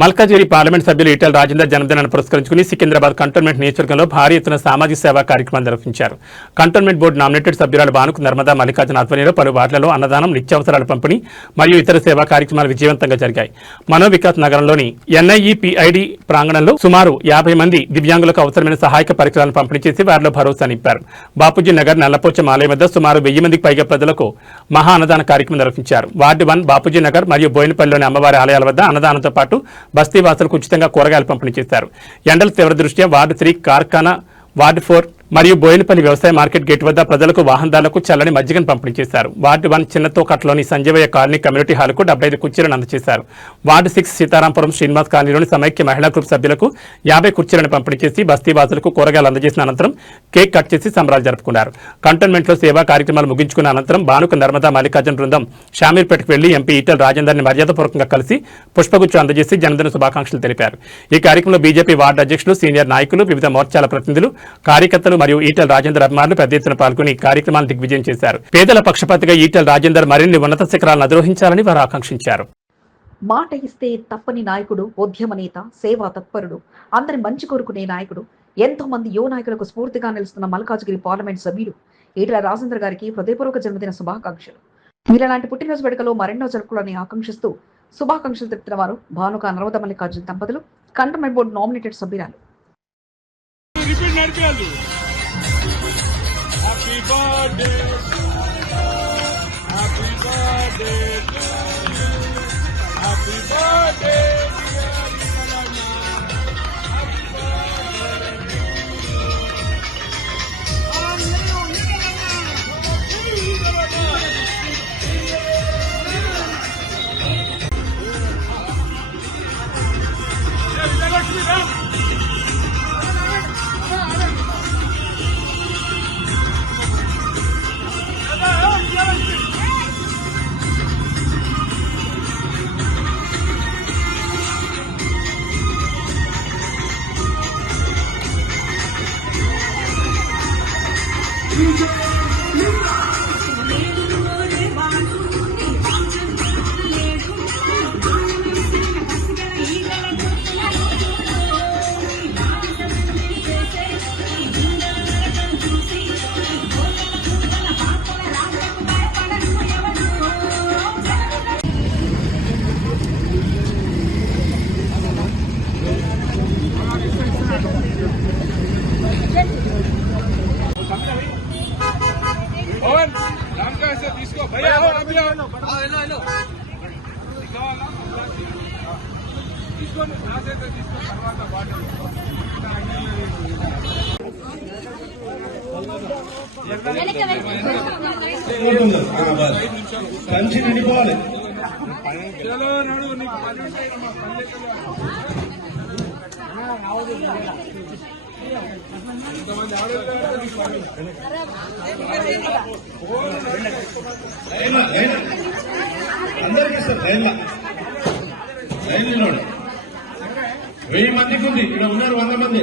Malkajgiri parliament సభ్యులు ఈటెల రాజేందర్ జన్మదినాన్ని పురస్కరించుకుని సికింద్రాబాద్ కంటోన్మెంట్ నియోజకవర్గంలో భారీ ఎత్తున సామాజిక సేవా కార్యక్రమం నిర్వహించారు. కంటోన్మెంట్ బోర్డు నామినేటెడ్ సభ్యురాలు బానుకు నర్మదా మల్లికార్జున ఆధ్వర్యంలో పలు వార్డులలో అన్నదానం, నిత్యావసరాల పంపిణీ మరియు ఇతర సేవా కార్యక్రమాలు విజయవంతంగా జరిగాయి. మనోవికాస్ నగరంలోని NIEPID ప్రాంగణంలో సుమారు 50 మంది దివ్యాంగులకు అవసరమైన సహాయక పరికరాలను పంపిణీ చేసి వారిలో భరోసా నింపారు. బాపూజీ నగర్ నల్లపోచం ఆలయం వద్ద సుమారు 1000 మందికి పైగా ప్రజలకు మహా అన్నదాన కార్యక్రమం నిర్వహించారు. వార్డు 1 బాపూజీ నగర్ మరియు బోయినపల్లిలోని అమ్మవారి ఆలయాల వద్ద అన్నదానంతో పాటు బస్తీ వాసులకు ఉచితంగా కూరగాయలు పంపిణీ చేశారు. ఎండల తీవ్ర దృష్ట్యా వార్డు 3 కార్ఖానా, వార్డు 4 మరియు బోయినపల్లి వ్యవసాయ మార్కెట్ గేట్ వద్ద ప్రజలకు వాహనదారులకు చల్లని మజ్జిగను పంపిణీ చేశారు. వార్డు 1 చిన్నతోకట్లోని సంజీవయ్య కాలనీ కమ్యూనిటీ హాల్కు 75 కుర్చీలను అందజేశారు. వార్డు 6 సీతారాంపురం శ్రీనివాస్ కాలనీలోని సమైక్య మహిళా గ్రూప్ సభ్యులకు 50 కుర్చీలను పంపిణీ చేసి బస్తీ వాసులకు కూరగాయలు అందజేసిన అనంతరం కేక్ కట్ చేసి సంబరాలు జరుపుకున్నారు. కంటోన్మెంట్లో సేవా కార్యక్రమాలు ముగించుకున్న అనంతరం బానుకు నర్మదా మల్లికార్జున బృందం షామీర్పేటకు వెళ్లి ఎంపీ ఈటెల రాజేందర్ని మర్యాదపూర్వకంగా కలిసి పుష్పగుచ్చం అందజేసి జన్మదిన శుభాకాంక్షలు తెలిపారు. ఈ కార్యక్రమంలో బీజేపీ వార్డు అధ్యక్షులు, సీనియర్ నాయకులు, వివిధ మోర్చాల ప్రతినిధులు, కార్యకర్తలు మరియు ఈటెల రాజేందర్ అభిమానులు పెద్ద ఎత్తున పాల్గొని కార్యక్రమాలను దిగ్విజయం చేశారు. పేదల పక్షపాతిగా ఈటెల రాజేందర్ మరిన్ని ఉన్నత శిఖరాలను అధిరోహించాలని వారు ఆకాంక్షించారు. మాట ఇస్తే తప్పని నాయకుడు, ఉద్యమ నేత, సేవా తత్పరుడు, అందరి మంచి కోరుకునే నాయకుడు, ఎంతో మంది యువ నాయకులకు స్ఫూర్తిగా నిలుస్తున్న మల్కాజిగిరి పార్లమెంట్ సభ్యులు ఈటెల రాజేందర్ గారికి హృదయపూర్వక జన్మదిన శుభాకాంక్షలు. మీలాంటి పుట్టినరోజు వేడుకలో మరెన్నో జరుపుకోవాలని ఆకాంక్షిస్తూ శుభాకాంక్షలు తెలుపుతున్న వారు భానుక నర్మదా మల్లికార్జున దంపతులు, కంటోన్మెంట్ బోర్డు నామినేటెడ్ సభ్యురాలు. Happy birthday, happy birthday to you, happy birthday dear Nalana, happy birthday to you. కంచి నిండిపోవాలి. అందరికీ సార్ లైన్లో 1000 మందికి ఉంది, ఇక్కడ ఉన్నారు 100 మంది.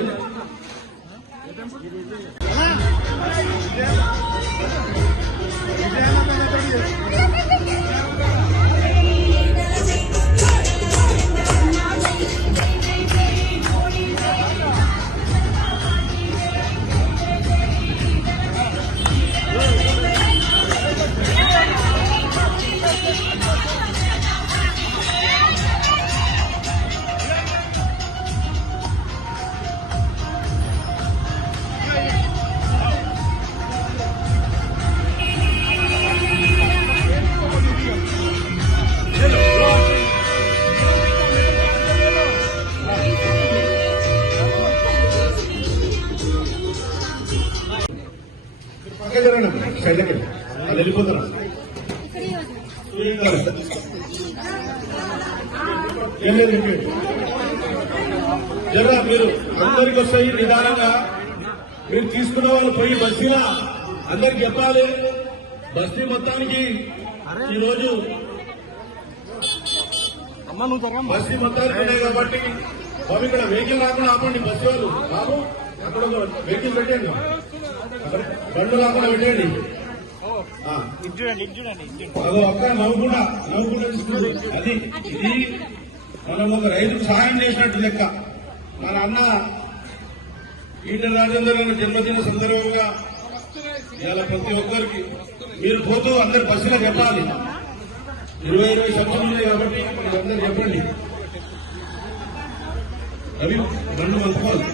వెళ్ళిపోతారు జరా మీరు అందరికి వస్తాయి నిదానంగా. మీరు తీసుకున్న వాళ్ళు పోయి బస్తీలా అందరికి చెప్పాలి. బస్తీ మొత్తానికి ఈరోజు బస్తీ మొత్తానికి ఉన్నాయి కాబట్టి బాబు ఇక్కడ వెహికల్ రాకుండా ఆపండి. బస్సు వాళ్ళు బాబు అక్కడ ఒక వెహికల్ పెట్టండి, బండ్లు రాకుండా పెట్టండి. అదో అక్కడ నవ్వుకుండా తీసుకుంటుంది. అది ఇది మనం ఒక రైతుకు సహాయం చేసినట్టు లెక్క. మన అన్న ఈటెల రాజేందర్ గారి జన్మదిన సందర్భంగా ఇవాళ ప్రతి ఒక్కరికి మీరు పోతూ అందరు బస్సులో చెప్పాలి. 20 సంవత్సరాలు ఉన్నాయి కాబట్టి మీరు అందరు చెప్పండి. అవి బండ్లు మంచుకోవాలి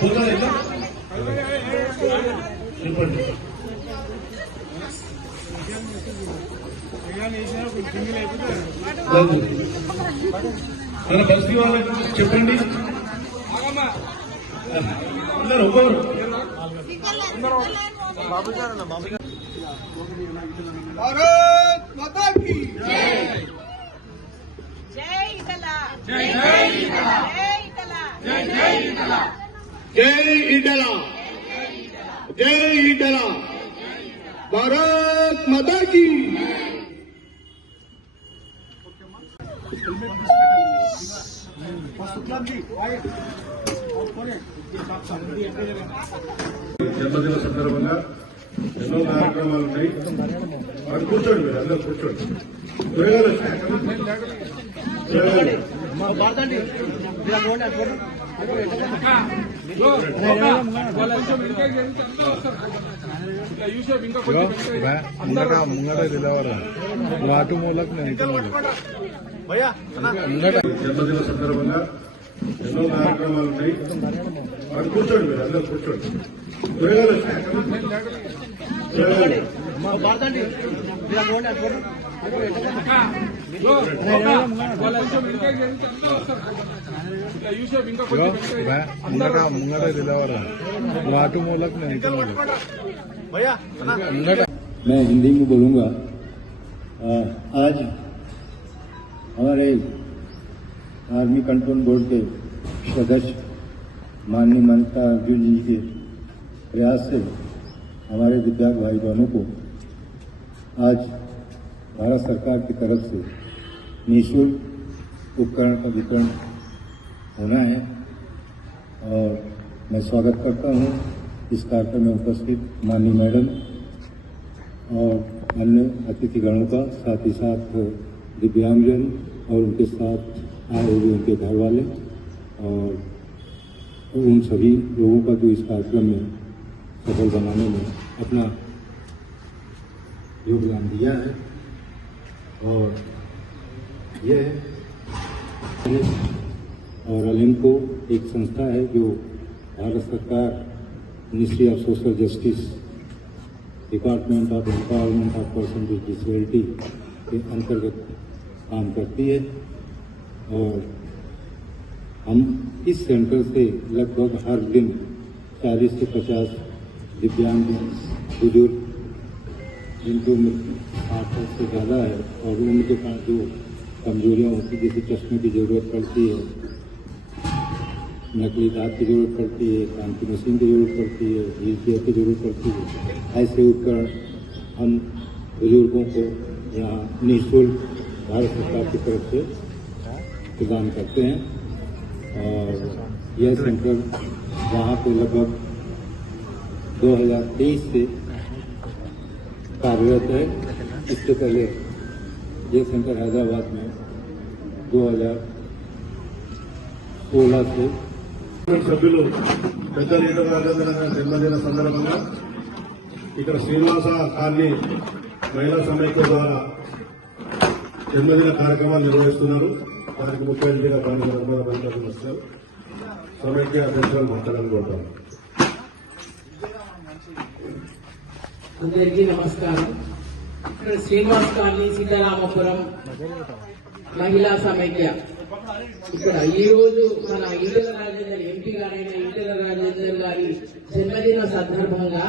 పోతుంది ఎట్లా చెప్పండి. మన బస్తీ వాళ్ళకి చెప్పండి. అందరు ఒక్కరు भारत माता की जय इटला जय जय इटला जय इटला जय जय इटला जय ईटला जय ईटला भारत माता की జన్మదిన సందర్భంగా ఎన్నో కార్యక్రమాలు ఉన్నాయి. అక్కడ కూర్చోండి, మీరు అందరూ కూర్చోండి. త్వరగా ముంగట నిలవరా అటు మూలకు జన్మదిన సందర్భంగా ఎన్నో కార్యక్రమాలు ఉన్నాయి. అక్కడ కూర్చోండి, మీరు అందరూ కూర్చోండి. త్వరగా ముంగట నిలవరా అటు మూలకు मैं हिंदी में बोलूँगा। आज हमारे आर्मी कंट्रोल बोर्ड के सदस्य माननीय ममता अर्जुन जी के प्रयास से हमारे दिव्यांग भाई बहनों को आज भारत सरकार की तरफ से निःशुल्क उपकरण का वितरण होना है और मैं स्वागत करता हूँ इस कार्यक्रम में उपस्थित माननीय मैडम और अन्य अतिथिगणों का, साथ ही साथ दिव्यांगजन और उनके साथ आए हुए उनके घर वाले और उन सभी लोगों का जो इस कार्यक्रम में सफल बनाने में अपना योगदान दिया है। और यह और अलिम्को एक संस्था है जो भारत सरकार ministry of social justice, department of empowerment of person with disability के अंतर्गत काम करती है। और हम इस सेंटर से लगभग हर दिन 40 से 50 दिव्यांग बुजुर्ग जिनको 8 वर्ष से ज़्यादा है और उनके पास जो कमजोरियाँ होती है, जैसे चश्मे की जरूरत पड़ती है, नकली दांत की जरूरत पड़ती है, कान की मशीन की जरूरत पड़ती है, व्हील चेयर की जरूरत पड़ती है, ऐसे उपकरण हम बुजुर्गों को यहाँ निःशुल्क भारत सरकार की तरफ से प्रदान करते हैं। और यह सेंटर यहाँ पे लगभग 2023 से कार्यरत है। इससे पहले ये सेंटर हैदराबाद में 2016 से సభ్యులు పెద్ద ఈటెల రాజేందర్ గారి జన్మదిన సందర్భంగా ఇక్కడ శ్రీనివాస కాలనీ మహిళా సమైక్య ద్వారా జన్మదిన కార్యక్రమాలు నిర్వహిస్తున్నారు. వారికి ముఖ్య అతిథిగా పనిచేస్తున్నారు. వస్తారు సమైక్య అధ్యక్షులు మాట్లాడాలని కోరుతారు. అందరికీ నమస్కారం. ఇక్కడ శ్రీనివాస్ కాలనీ సీతారామపురం మహిళా సమైక్య ఇక్కడ ఈ రోజు మన ఈటెల రాజేందర్ ఎంపీ గారైన ఈటెల రాజేందర్ గారి జన్మదిన సందర్భంగా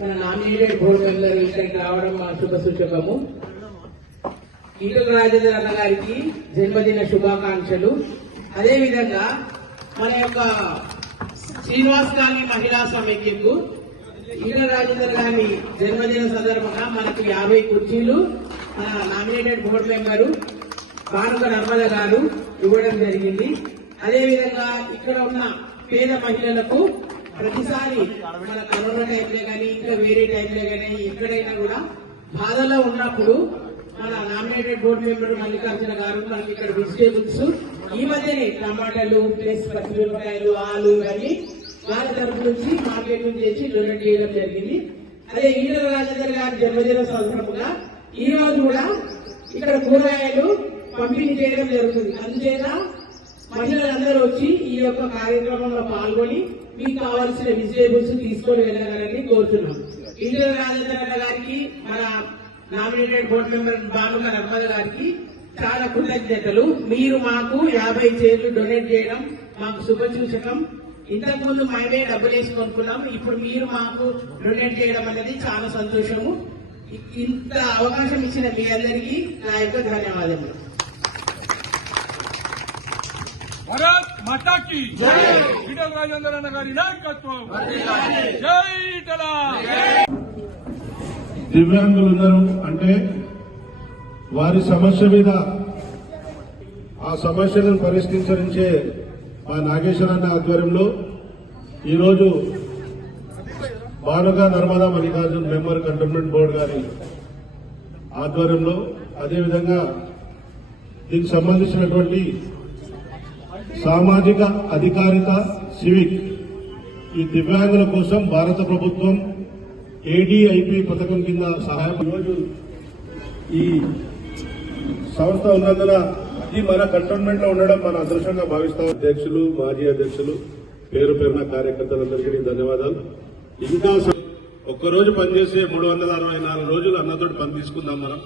మన నామినేటెడ్ బోర్డు మెంబర్ ఇక్కడికి రావడం మా శుభ సూచకము. ఈటెల రాజేందర్ అన్న గారికి జన్మదిన శుభాకాంక్షలు. అదేవిధంగా మన యొక్క శ్రీనివాస్ కాలనీ మహిళా సమైక్యకు ఈటెల రాజేందర్ గారి జన్మదిన సందర్భంగా మనకు 50 కుర్చీలు మన నామినేటెడ్ బోర్డు మెంబరు కానుక నర్మద గారు ఇవ్వడం జరిగింది. అదేవిధంగా ఇక్కడ ఉన్న పేద మహిళలకు ప్రతిసారి మన కరోనా టైంలో కానీ ఇంకా వేరే టైంలో కానీ ఎక్కడైనా కూడా బాధలో ఉన్నప్పుడు మన నామినేటెడ్ బోర్డు మెంబర్ మల్లికార్జున గారు మనకి ఇక్కడ వెజిటేబుల్స్ ఈ మధ్యనే టమాటాలు ప్లస్ పచ్చిమిరపకాయలు ఆలు ఇవన్నీ వాళ్ళ తరపు నుంచి మార్కెట్ నుంచి తెచ్చి డొనేట్ చేయడం జరిగింది. అదే ఈటల రాజేందర్ గారి జన్మదిన సందర్భంగా ఈ రోజు కూడా ఇక్కడ కూరగాయలు పంపిణీ చేయడం జరుగుతుంది. అందుచేత మహిళలందరూ వచ్చి ఈ యొక్క కార్యక్రమంలో పాల్గొని మీకు కావాల్సిన వెజిటేబుల్స్ తీసుకొని వెళ్ళగలని కోరుతున్నాం. ఈటల రాజేందర్ గారికి మన nominated board member Banuka Narmada గారికి చాలా కృతజ్ఞతలు. మీరు మాకు 50 చైర్లు డొనేట్ చేయడం మాకు శుభసూచకం. ఇంతకు ముందు మేమే డబ్బులు వేసి కొనుక్కున్నాం, ఇప్పుడు మీరు మాకు డొనేట్ చేయడం అనేది చాలా సంతోషము. ఇంత అవకాశం ఇచ్చిన మీ అందరికీ నా యొక్క ధన్యవాదాలు. భారత్ మాతా కీ జై. ఈటల రాజేందర్ అన్న గారి నాయకత్వం. జై ఈటల. దివ్యాంగులున్నారు అంటే వారి సమస్య మీద ఆ సమస్యలను పరిష్కరించే మా నాగేశ్వరన్న ఆధ్వర్యంలో ఈరోజు బానుగా Narmada Mallikarjun member cantonment board గారి ఆధ్వర్యంలో అదేవిధంగా దీనికి సంబంధించినటువంటి సామాజిక అధికారిత సివిక్ ఈ దివ్యాంగుల కోసం భారత ప్రభుత్వం ఏడీఐపీ పథకం కింద సహాయం ఈరోజు ఈ సంస్థ ఉన్నందున ఇది మన కంటోన్మెంట్ లో ఉండడం మన అదృష్టంగా భావిస్తాం. అధ్యక్షులు, మాజీ అధ్యక్షులు, పేరు పేరున కార్యకర్తలందరికీ ధన్యవాదాలు. ఇంకా ఒక్కరోజు పనిచేసే 364 రోజులు అన్నతోటి పని తీసుకుందాం. మనం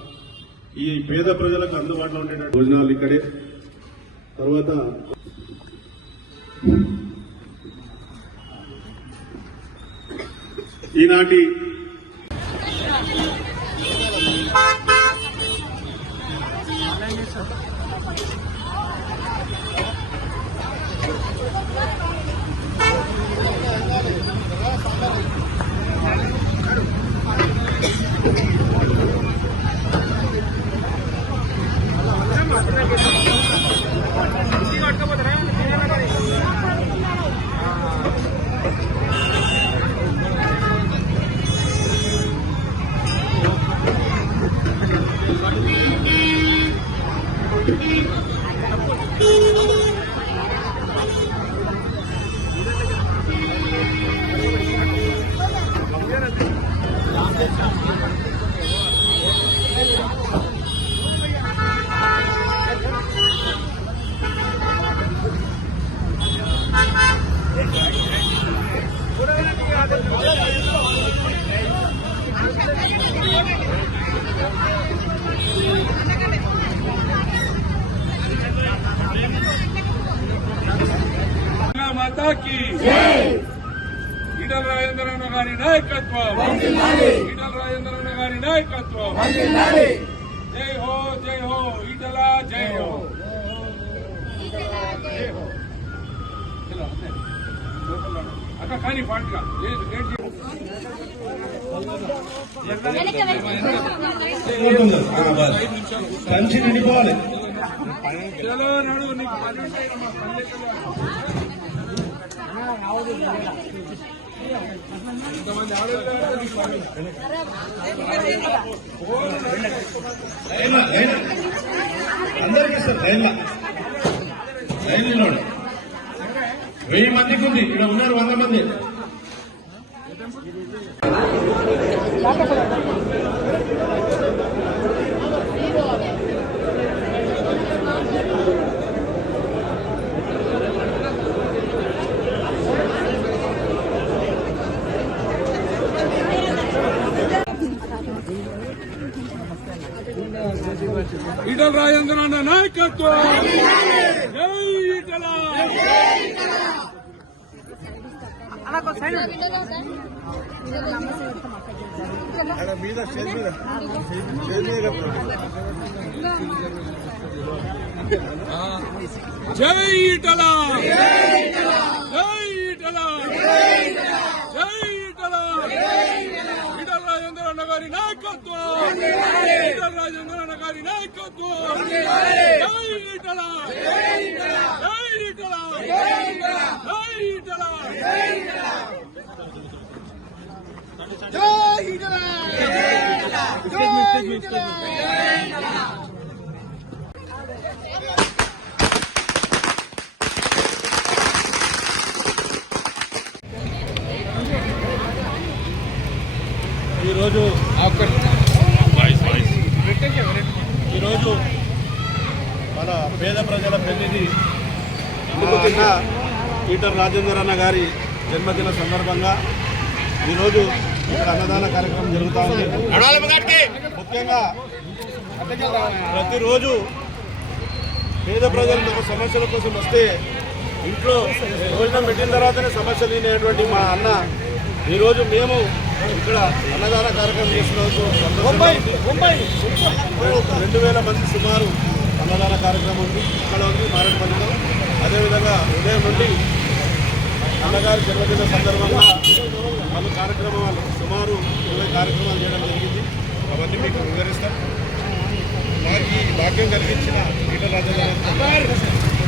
ఈ పేద ప్రజలకు అందుబాటులో ఉండే భోజనాలు ఇక్కడే. తర్వాత ఈనాటి మాతా కీ జై. ఈటల రాజేందర్ అన్న గారి నాయకత్వం. ఈటల రాజేందర్ అన్న గారి నాయకత్వం. జై హో, జై హో ఈటల, జై హో. అక్క కానీ పాటగా కంచి నిండిపోవాలి. చలో నడు నీకు అందరికీ సార్ లైన్లో 1000 మందికి ఉంది. ఇక్కడ ఉన్నారు 100 మంది. ఈటల రాజేందర్ అన్న నాయకత్వం. జై ఈటల. జై ఈటల. జై ఈటల. జై ఈటల. ఈటల రాజేందర్ అన్న గారి నాయకత్వం. ఈటల రాజేందర్ అన్న గారి నాయకత్వం. జై ఈటల. జై ఈటల. జై ఈటల. జై ఈటల. జై ఈటల. ఈరోజు మన పేద ప్రజల పెళ్లిది అన్న ఈటల రాజేందర్ అన్న గారి జన్మదిన సందర్భంగా ఈరోజు ఇక్కడ అన్నదాన కార్యక్రమం జరుగుతూ ఉంది. ముఖ్యంగా ప్రతిరోజు పేద ప్రజలు తమ సమస్యల కోసం వస్తే ఇంట్లో భోజనం పెట్టిన తర్వాతనే సమస్యలు లేనటువంటి మా అన్న ఈరోజు మేము ఇక్కడ అన్నదాన కార్యక్రమం చేసినందుకు 2000 మంది సుమారు అన్నదాన కార్యక్రమం ఉంది. ఇక్కడ ఉంది మారేడుపల్లిలో. అదేవిధంగా ఉదయం నుండి అన్నగారి జన్మదిన సందర్భంగా పలు కార్యక్రమాలు సుమారు 20 కార్యక్రమాలు చేయడం జరిగింది. అవన్నీ మీకు వివరిస్తాం. మాకు ఈ భాగ్యం కలిగించిన ఈటల రాజేందర్